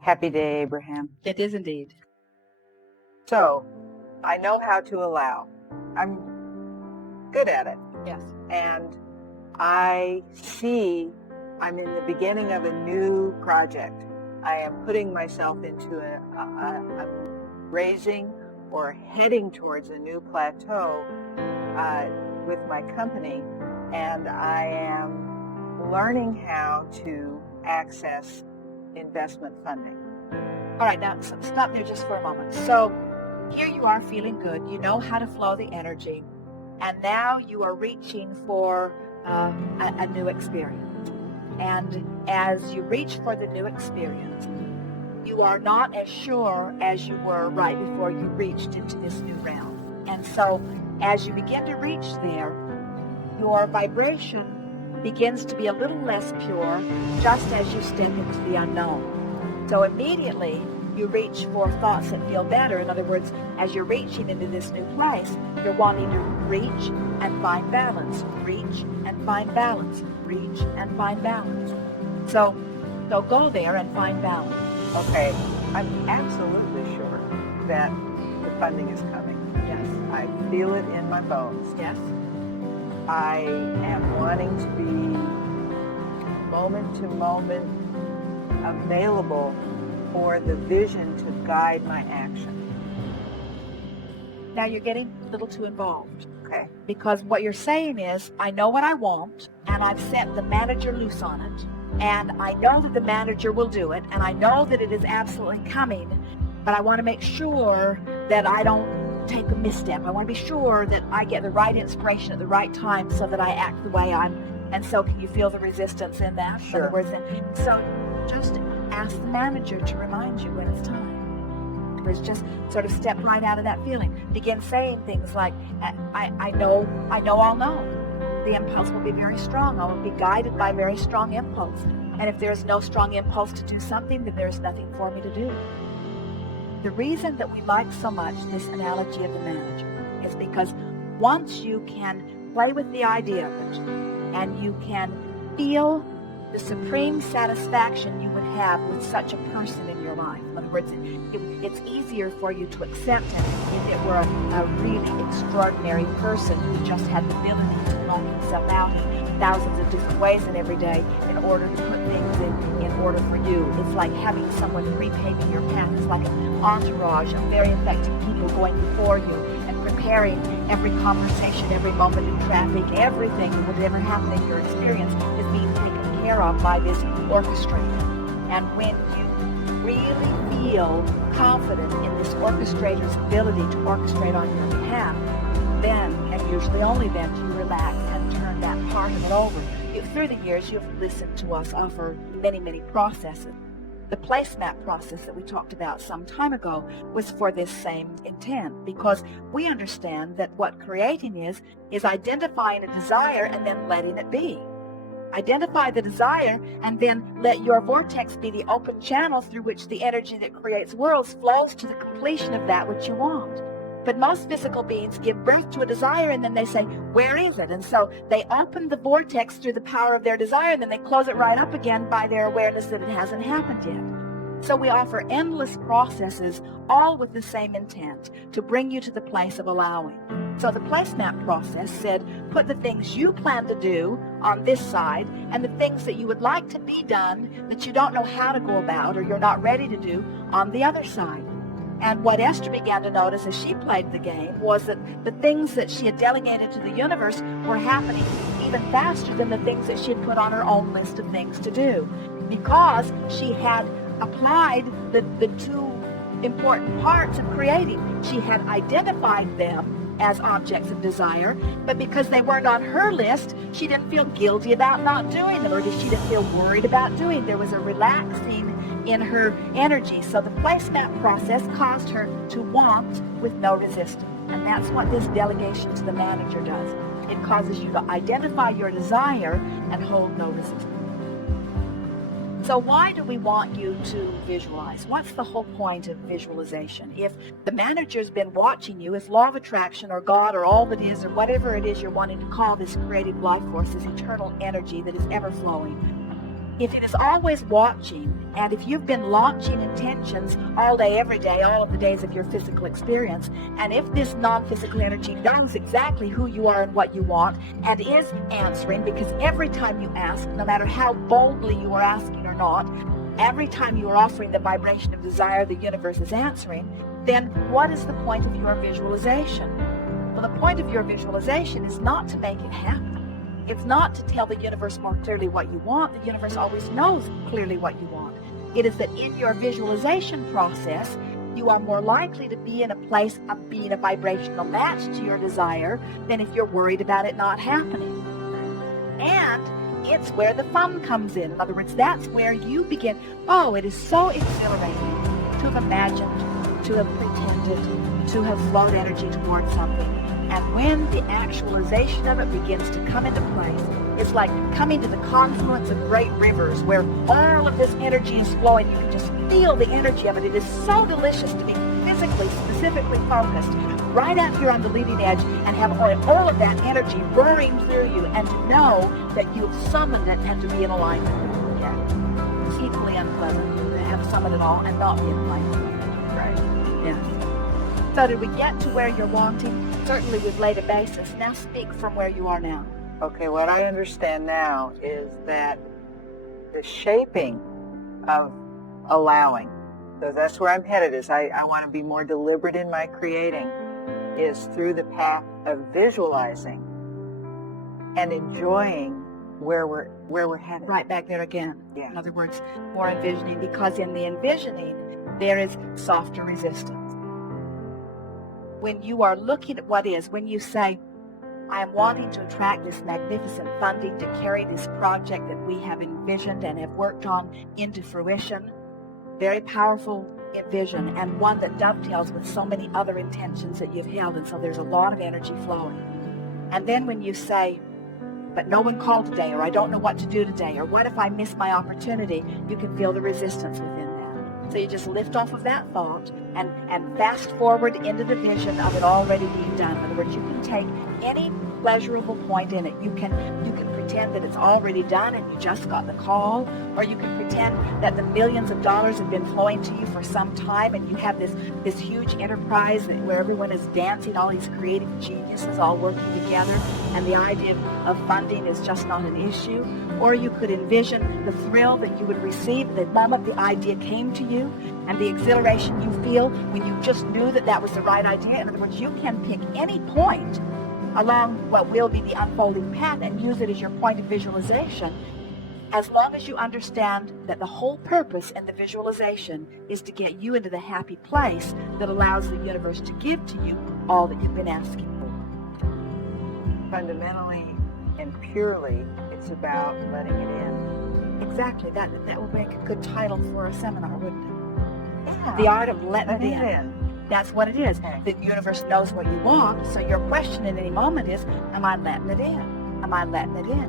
Happy day, Abraham. It is indeed. So, I know how to allow. I'm good at it. Yes. And I see I'm in the beginning of a new project. I am putting myself into a raising or heading towards a new plateau with my company, and I am learning how to access investment funding. All right, now stop there just for a moment. So here you are feeling good. You know how to flow the energy. And now you are reaching for a new experience. And as you reach for the new experience, you are not as sure as you were right before you reached into this new realm. And so as you begin to reach there, your vibration begins to be a little less pure just as you step into the unknown. So immediately you reach for thoughts that feel better. In other words, as you're reaching into this new place, you're wanting to reach and find balance, reach and find balance, reach and find balance. So go there and find balance. Okay, I'm absolutely sure that the funding is coming. Yes. I feel it in my bones. Yes. I am wanting to be moment to moment available for the vision to guide my action. Now you're getting a little too involved. Okay. Because what you're saying is, I know what I want, and I've set the manager loose on it, and I know that the manager will do it, and I know that it is absolutely coming, but I want to make sure that I don't take a misstep. I want to be sure that I get the right inspiration at the right time so that I act the way I'm. And so can you feel the resistance in that? Sure. In other words, so just ask the manager to remind you when it's time. Or just sort of step right out of that feeling. Begin saying things like, I know I'll know. The impulse will be very strong. I will be guided by very strong impulse. And if there's no strong impulse to do something, then there's nothing for me to do. The reason that we like so much this analogy of the manager is because once you can play with the idea of it and you can feel the supreme satisfaction you would have with such a person in your life. In other words, it's easier for you to accept him if it were a really extraordinary person who just had the ability to lock himself out in thousands of different ways in every day in order to put things in order for you. It's like having someone repaving your path. It's like an entourage of very effective people going before you and preparing every conversation, every moment in traffic, everything that would ever happen in your experience is being taken care of by this orchestrator. And when you really feel confident in this orchestrator's ability to orchestrate on your behalf, then, and usually only then, do you relax and turn that part of it over. Through the years, you've listened to us offer many, many processes. The placemat process that we talked about some time ago was for this same intent, because we understand that what creating is identifying a desire and then letting it be. Identify the desire and then let your vortex be the open channel through which the energy that creates worlds flows to the completion of that which you want. But most physical beings give birth to a desire and then they say, where is it? And so they open the vortex through the power of their desire and then they close it right up again by their awareness that it hasn't happened yet. So we offer endless processes, all with the same intent, to bring you to the place of allowing. So the placemat process said, put the things you plan to do on this side and the things that you would like to be done that you don't know how to go about or you're not ready to do on the other side. And what Esther began to notice as she played the game was that the things that she had delegated to the universe were happening even faster than the things that she had put on her own list of things to do, because she had applied the two important parts of creating. She had identified them as objects of desire, but because they weren't on her list, she didn't feel guilty about not doing them, or she didn't feel worried about doing. There was a relaxing in her energy. So the placemat process caused her to want with no resistance. And that's what this delegation to the manager does. It causes you to identify your desire and hold no resistance. So why do we want you to visualize? What's the whole point of visualization? If the manager's been watching you, if law of attraction or God or all that is or whatever it is you're wanting to call this creative life force, this eternal energy that is ever flowing, if it is always watching, and if you've been launching intentions all day, every day, all of the days of your physical experience, and if this non-physical energy knows exactly who you are and what you want, and is answering, because every time you ask, no matter how boldly you are asking or not, every time you are offering the vibration of desire, the universe is answering, then what is the point of your visualization? Well, the point of your visualization is not to make it happen. It's not to tell the universe more clearly what you want. The universe always knows clearly what you want. It is that in your visualization process, you are more likely to be in a place of being a vibrational match to your desire than if you're worried about it not happening. And it's where the fun comes in. In other words, that's where you begin. Oh, it is so exhilarating to have imagined, to have pretended, to have flowed energy towards something. And when the actualization of it begins to come into place, it's like coming to the confluence of great rivers where all of this energy is flowing. You can just feel the energy of it. It is so delicious to be physically, specifically focused right out here on the leading edge and have all of that energy roaring through you, and to know that you've summoned it and to be in alignment with it. Yeah. It's equally unpleasant to have summoned it all and not be in alignment. Right. Yes. So did we get to where you're wanting? Certainly we've laid a basis. Now speak from where you are now. Okay, what I understand now is that the shaping of allowing, so that's where I'm headed, is I want to be more deliberate in my creating, is through the path of visualizing and enjoying where we're headed. Right back there again. Yeah. In other words, more envisioning, because in the envisioning there is softer resistance. When you are looking at what is, when you say, I am wanting to attract this magnificent funding to carry this project that we have envisioned and have worked on into fruition, very powerful vision, and one that dovetails with so many other intentions that you've held, and so there's a lot of energy flowing. And then when you say, but no one called today, or I don't know what to do today, or what if I miss my opportunity, you can feel the resistance within that. So you just lift off of that thought and fast forward into the vision of it already being done. In other words, you can take any pleasurable point in it. You can pretend that it's already done and you just got the call, or you can pretend that the millions of dollars have been flowing to you for some time and you have this huge enterprise where everyone is dancing, all these creative geniuses all working together, and the idea of funding is just not an issue. Or you could envision the thrill that you would receive the moment the idea came to you, and the exhilaration you feel when you just knew that that was the right idea. In other words, you can pick any point along what will be the unfolding path and use it as your point of visualization, as long as you understand that the whole purpose in the visualization is to get you into the happy place that allows the universe to give to you all that you've been asking for. Fundamentally and purely, it's about letting it in. Exactly. That would make a good title for a seminar, wouldn't it? Yeah. The art of letting it in. That's what it is. Okay. The universe knows what you want, so your question at any moment is, am I letting it in? Am I letting it in?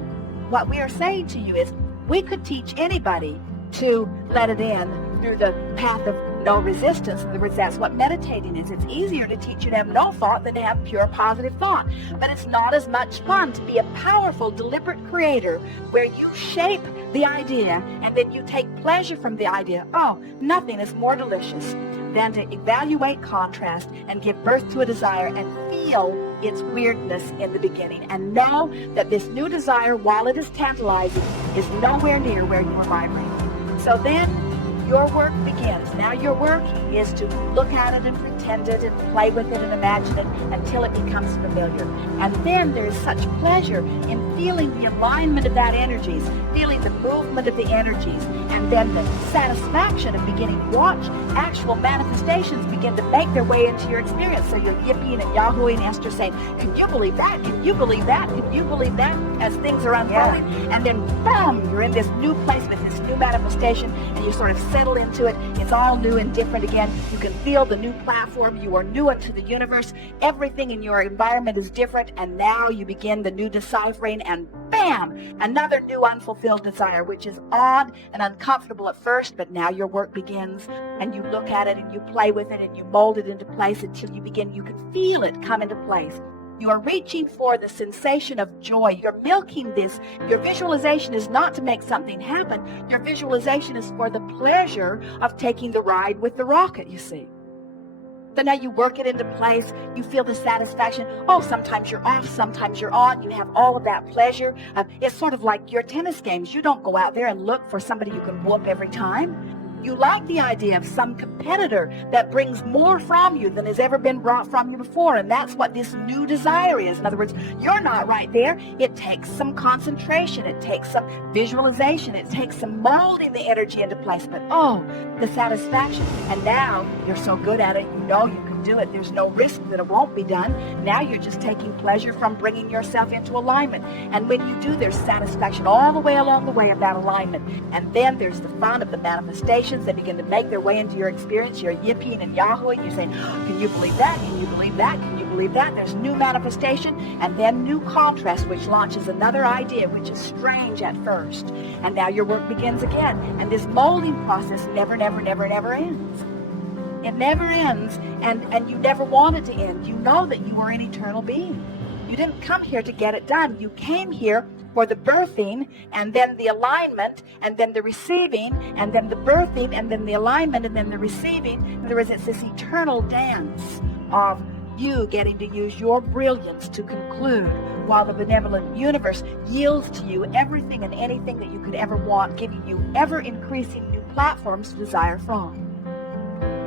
What we are saying to you is, we could teach anybody to let it in through the path of no resistance. In other words, that's what meditating is. It's easier to teach you to have no thought than to have pure positive thought. But it's not as much fun to be a powerful, deliberate creator where you shape the idea and then you take pleasure from the idea. Oh, nothing is more delicious than to evaluate contrast and give birth to a desire and feel its weirdness in the beginning, and know that this new desire, while it is tantalizing, is nowhere near where you are vibrating. So then your work begins. Now your work is to look at it and pretend it and play with it and imagine it until it becomes familiar. And then there is such pleasure in feeling the alignment of that energies, feeling the movement of the energies, and then the satisfaction of beginning to watch actual manifestations begin to make their way into your experience. So you're yipping and yahooing, Esther saying, can you believe that? Can you believe that? Can you believe that? As things are unfolding. Yeah. And then, boom, you're in this new place with this new manifestation, and you sort of settle into it. It's all new and different again. You can feel the new platform. You are new unto the universe. Everything in your environment is different, and now you begin the new deciphering, and bam, another new unfulfilled desire, which is odd and uncomfortable at first, but now your work begins, and you look at it and you play with it and you mold it into place until you can feel it come into place. You are reaching for the sensation of joy. You're milking this. Your visualization is not to make something happen. Your visualization is for the pleasure of taking the ride with the rocket, you see. So now you work it into place. You feel the satisfaction. Oh, sometimes you're off, sometimes you're on. You have all of that pleasure. It's sort of like your tennis games. You don't go out there and look for somebody you can whoop every time. You like the idea of some competitor that brings more from you than has ever been brought from you before, and that's what this new desire is. In other words, you're not right there. It takes some concentration. It takes some visualization. It takes some molding the energy into place. But oh, the satisfaction. And now you're so good at it, you know you can do it. There's no risk that it won't be done. Now you're just taking pleasure from bringing yourself into alignment. And when you do, there's satisfaction all the way along the way of that alignment. And then there's the fun of the manifestations. They begin to make their way into your experience. You're yipping and yahooing. You're saying, can you believe that? Can you believe that? Can you believe that? There's new manifestation, and then new contrast, which launches another idea, which is strange at first. And now your work begins again. And this molding process never ends. It never ends, and you never want it to end. You know that you are an eternal being. You didn't come here to get it done. You came here for the birthing, and then the alignment, and then the receiving, and then the birthing, and then the alignment, and then the receiving. In other words, it's this eternal dance of you getting to use your brilliance to conclude, while the benevolent universe yields to you everything and anything that you could ever want, giving you ever-increasing new platforms to desire from.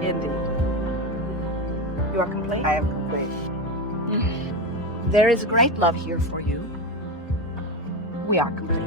Indeed. You are complete? I am complete. There is great love here for you. We are complete.